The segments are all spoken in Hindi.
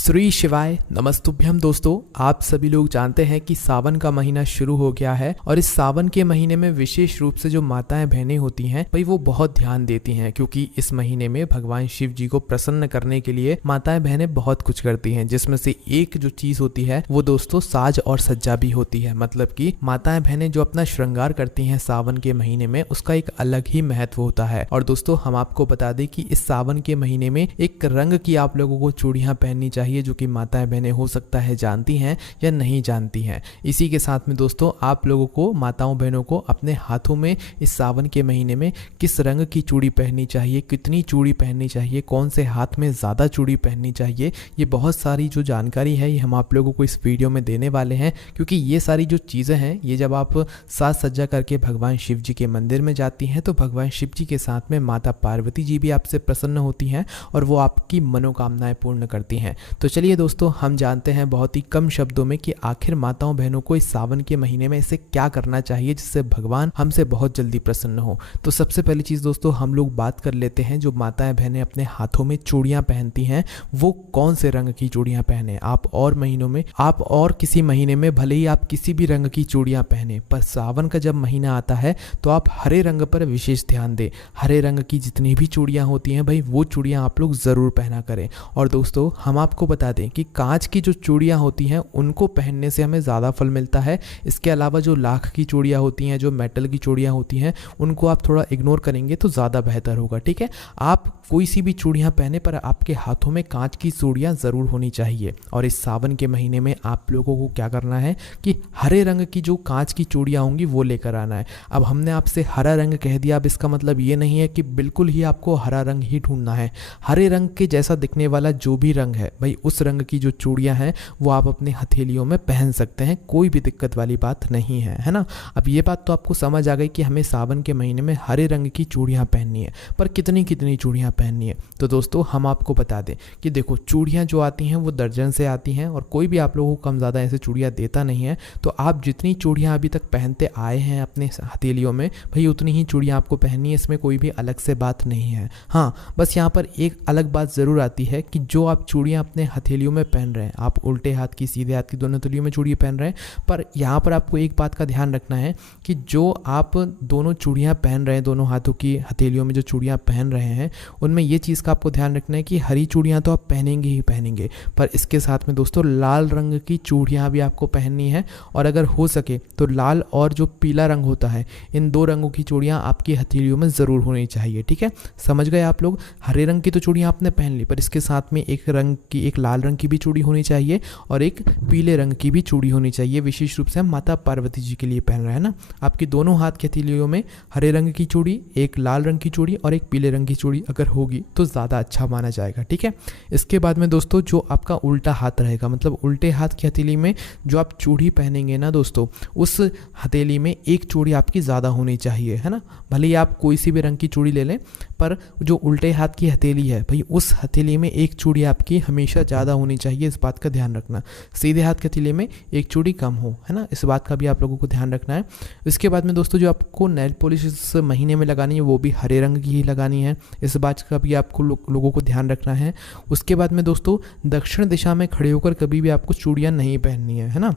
श्री शिवाय नमस्तुभ्यम। दोस्तों, आप सभी लोग जानते हैं कि सावन का महीना शुरू हो गया है और इस सावन के महीने में विशेष रूप से जो माताएं बहनें होती हैं भाई वो बहुत ध्यान देती हैं, क्योंकि इस महीने में भगवान शिव जी को प्रसन्न करने के लिए माताएं बहनें बहुत कुछ करती हैं, जिसमें से एक जो चीज होती है वो दोस्तों साज और सज्जा भी होती है। मतलब कि माताएं बहनें जो अपना श्रृंगार करती हैं सावन के महीने में, उसका एक अलग ही महत्व होता है। और दोस्तों, हम आपको बता दें कि इस सावन के महीने में एक रंग की आप लोगों को चूड़ियां पहननी चाहिए, जो कि माताएं बहनें हो सकता है जानती हैं या नहीं जानती हैं। इसी के साथ में दोस्तों, आप लोगों को माताओं बहनों को अपने हाथों में इस सावन के महीने में किस रंग की चूड़ी पहननी चाहिए, कितनी चूड़ी पहननी चाहिए, कौन से हाथ में ज़्यादा चूड़ी पहननी चाहिए, ये बहुत सारी जो जानकारी है ये हम आप लोगों को इस वीडियो में देने वाले हैं। क्योंकि ये सारी जो चीज़ें हैं ये जब आप साज सज्जा करके भगवान शिव जी के मंदिर में जाती हैं तो भगवान शिव जी के साथ में माता पार्वती जी भी आपसे प्रसन्न होती हैं और वो आपकी मनोकामनाएं पूर्ण करती हैं। तो चलिए दोस्तों, हम जानते हैं बहुत ही कम शब्दों में कि आखिर माताओं बहनों को इस सावन के महीने में इसे क्या करना चाहिए जिससे भगवान हमसे बहुत जल्दी प्रसन्न हो। तो सबसे पहली चीज़ दोस्तों, हम लोग बात कर लेते हैं जो माताएं बहनें अपने हाथों में चूड़ियां पहनती हैं वो कौन से रंग की चूड़ियां पहने। आप और महीनों में, आप और किसी महीने में भले ही आप किसी भी रंग की चूड़ियां पहने, पर सावन का जब महीना आता है तो आप हरे रंग पर विशेष ध्यान दें। हरे रंग की जितनी भी चूड़ियां होती हैं भाई वो चूड़ियां आप लोग ज़रूर पहना करें। और दोस्तों, हम आपको बता दें कि कांच की जो चूड़ियां होती हैं उनको पहनने से हमें ज़्यादा फल मिलता है। इसके अलावा जो लाख की चूड़ियां होती हैं, जो मेटल की चूड़ियां होती हैं, उनको आप थोड़ा इग्नोर करेंगे तो ज़्यादा बेहतर होगा। ठीक है, आप कोई सी भी चूड़ियां पहने पर आपके हाथों में कांच की चूड़ियां ज़रूर होनी चाहिए। और इस सावन के महीने में आप लोगों को क्या करना है कि हरे रंग की जो कांच की चूड़ियां होंगी वो लेकर आना है। अब हमने आपसे हरा रंग कह दिया, अब इसका मतलब ये नहीं है कि बिल्कुल ही आपको हरा रंग ही ढूंढना है। हरे रंग के जैसा दिखने वाला जो भी रंग है भाई उस रंग की जो चूड़ियां हैं वो आप अपने हथेलियों में पहन सकते हैं, कोई भी दिक्कत वाली बात नहीं है, है ना। अब ये बात तो आपको समझ आ गई कि हमें सावन के महीने में हरे रंग की चूड़ियां पहननी है, पर कितनी कितनी चूड़ियां पहननी है। तो दोस्तों, हम आपको बता दें कि देखो, चूड़ियां जो आती हैं वो दर्जन से आती हैं और कोई भी आप लोगों को कम ज़्यादा ऐसे चूड़ियां देता नहीं है। तो आप जितनी चूड़ियां अभी तक पहनते आए हैं अपने हथेलियों में भाई उतनी ही चूड़ियां आपको पहननी है, इसमें कोई भी अलग से बात नहीं है। हाँ, बस यहाँ पर एक अलग बात ज़रूर आती है कि जो आप चूड़ियां अपने हथेलियों में पहन रहे हैं, आप उल्टे हाथ की सीधे हाथ की दोनों हथेलियों में चूड़ी पहन रहे हैं, पर यहाँ पर आपको एक बात का ध्यान रखना है कि जो आप दोनों चूड़ियां पहन रहे हैं, दोनों हाथों की हथेलियों में जो चूड़ियां पहन रहे हैं उनमें ये चीज़ का आपको ध्यान रखना है कि हरी चूड़ियां तो आप पहनेंगे ही पहनेंगे, पर इसके साथ में दोस्तों लाल रंग की चूड़ियां भी आपको पहननी है। और अगर हो सके तो लाल और जो पीला रंग होता है, इन दो रंगों की चूड़ियां आपकी हथेलियों में ज़रूर होनी चाहिए। ठीक है, समझ गए आप लोग। हरे रंग की तो चूड़ियां आपने पहन ली, पर इसके साथ में एक रंग की, एक लाल रंग की भी चूड़ी होनी चाहिए और एक पीले रंग की भी चूड़ी होनी चाहिए। विशेष रूप से हम माता पार्वती जी के लिए पहन रहे हैं ना। आपकी दोनों हाथ की हथेलियों में हरे रंग की चूड़ी, एक लाल रंग की चूड़ी और एक पीले रंग की चूड़ी अगर होगी तो ज़्यादा अच्छा माना जाएगा। ठीक है, इसके बाद में दोस्तों जो आपका उल्टा हाथ रहेगा, मतलब उल्टे हाथ की हथेली में जो आप चूड़ी पहनेंगे ना दोस्तों, उस हथेली में एक चूड़ी आपकी ज़्यादा होनी चाहिए, है ना। भले ही आप कोई सी भी रंग की चूड़ी ले लें, पर जो उल्टे हाथ की हथेली है भाई उस हथेली में एक चूड़ी आपकी हमेशा ज़्यादा होनी चाहिए, इस बात का ध्यान रखना। सीधे हाथ की हथेली में एक चूड़ी कम हो, है ना, इस बात का भी आप लोगों को ध्यान रखना है। इसके बाद में दोस्तों जो आपको नेल पॉलिश इस महीने में लगानी है वो भी हरे रंग की ही लगानी है, इस बात का भी आपको लोगों को ध्यान रखना है। उसके बाद में दोस्तों दक्षिण दिशा में खड़े होकर कभी भी आपको चूड़ियाँ नहीं पहननी है ना।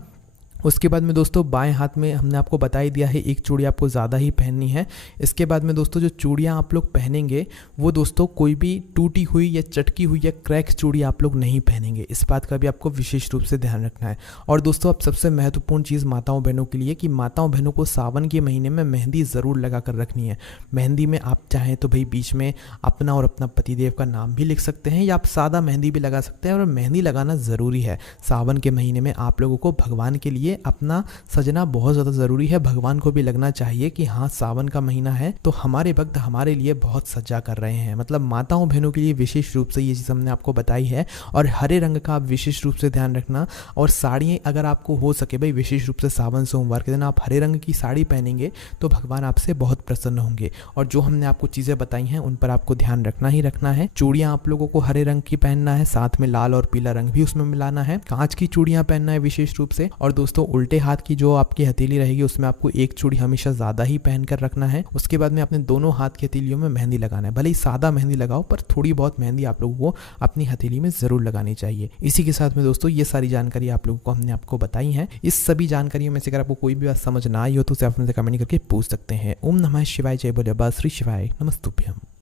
उसके बाद में दोस्तों बाएं हाथ में हमने आपको बता ही दिया है एक चूड़ी आपको ज़्यादा ही पहननी है। इसके बाद में दोस्तों जो चूड़ियाँ आप लोग पहनेंगे वो दोस्तों कोई भी टूटी हुई या चटकी हुई या क्रैक चूड़ी आप लोग नहीं पहनेंगे, इस बात का भी आपको विशेष रूप से ध्यान रखना है। और दोस्तों अब सबसे महत्वपूर्ण चीज़ माताओं बहनों के लिए कि माताओं बहनों को सावन के महीने में मेहंदी ज़रूर लगा कर रखनी है। मेहंदी में आप चाहें तो भाई बीच में अपना और अपना पतिदेव का नाम भी लिख सकते हैं या आप सादा मेहंदी भी लगा सकते हैं। और मेहंदी लगाना ज़रूरी है सावन के महीने में, आप लोगों को भगवान के लिए अपना सजना बहुत ज़्यादा ज़रूरी है। भगवान को भी लगना चाहिए कि हाँ सावन का महीना है तो हमारे भक्त हमारे लिए बहुत सजा कर रहे हैं। मतलब माताओं बहनों के लिए विशेष रूप से ये चीज़ हमने आपको बताई है। और हरे रंग का आप विशेष रूप से ध्यान रखना। और साड़ियाँ अगर आपको हो सके भाई, विशेष रूप से सावन सोमवार के दिन आप हरे रंग की साड़ी पहनेंगे तो भगवान आपसे बहुत प्रसन्न होंगे। और जो हमने आपको चीज़ें बताई हैं उन पर आपको ध्यान रखना ही रखना है। चूड़ियाँ आप लोगों को हरे रंग की पहनना है, साथ में लाल और पीला रंग भी उसमें मिलाना है। कांच की चूड़ियाँ पहनना है विशेष रूप से। और दोस्तों दोस्तों उल्टे हाथ की जो आपकी हथेली रहेगी उसमें आपको एक चूड़ी हमेशा ज़्यादा ही पहन कर रखना है। उसके बाद में अपने दोनों हाथ की हथेलियों में मेहंदी लगाना है। भले ही सादा मेहंदी लगाओ पर थोड़ी बहुत मेहंदी आप लोगों को अपनी हथेली में ज़रूर लगानी चाहिए। इसी के साथ में दोस्तों ये सारी जानकारी आप लोगों को हमने आपको बताई है। इस सभी जानकारियों में से अगर आपको कोई भी बात समझ ना आई हो तो उसे आप मुझसे कमेंट करके पूछ सकते हैं। ओम नमः शिवाय, जय बोले बाबा श्री शिवाय, नमस्तुभ्यम।